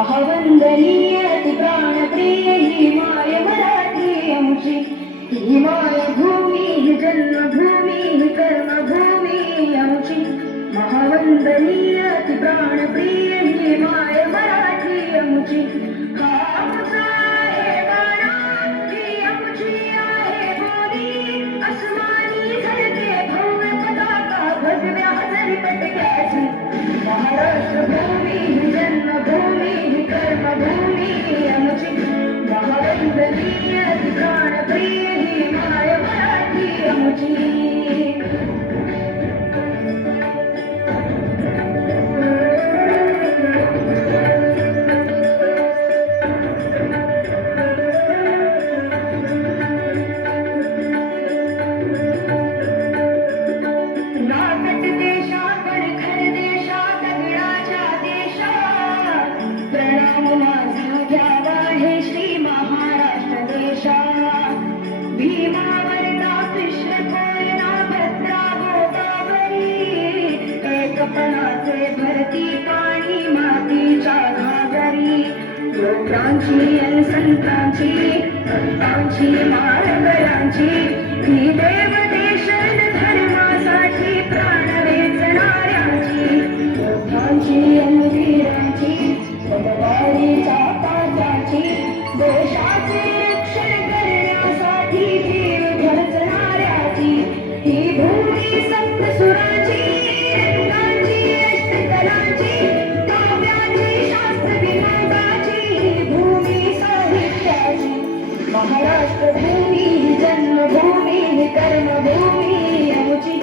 महावंदनीय ती प्राणप्रिय ही माय मराठी आमची. ही मायभूमी ही जन्मभूमी ही कर्मभूमी आमची. महावंदनीय ती प्राणप्रिय ही माय मराठी आमची. हा आमचा आहे बाणा, ही आमची आहे बोली. अस्मानी झळके भव्य पताका भगव्या जरी पटक्याची. महाराष्ट्र भूमी ही जन्मभूमी ही कर्मभूमी आमची. महावंदनीय ती प्राणप्रिय ही माय मराठी आमची. नागट देशात खर देशात दगडाच्या देशात प्रणाम माझा घ्यावा हे श्री महाराष्ट्र देशात. भीमावरचा कृष्ण कोयना भद्रा गोदावरी एकपणाचे भरती पाणी मातीच्या घागरी. लोकांची अन संतांची भक्तांची मारगळांची ही देव देशन धर्मासाठी प्राण वेचणाऱ्यांची. योद्धांची अन वीरांची तलवारीच्या ताजाची देशाचे रक्षण करण्यासाठी जीव घरचणाऱ्याची. ही भूमी सप्तसुराची रंगांची अष्टकलांची काव्याची शास्त्र विनोदाची. ही भूमी साहित्याची. महाराष्ट्र भूमी ही जन्मभूमी ही कर्मभूमी आमची.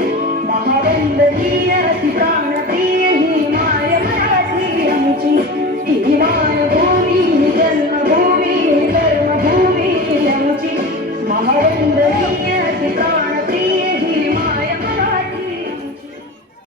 महावंदनीय ती प्राणप्रिय ही माय मराठी आमची. ही मायभूमी ही जन्मभूमी ही कर्मभूमी आमची. महावंदनीय ती प्राण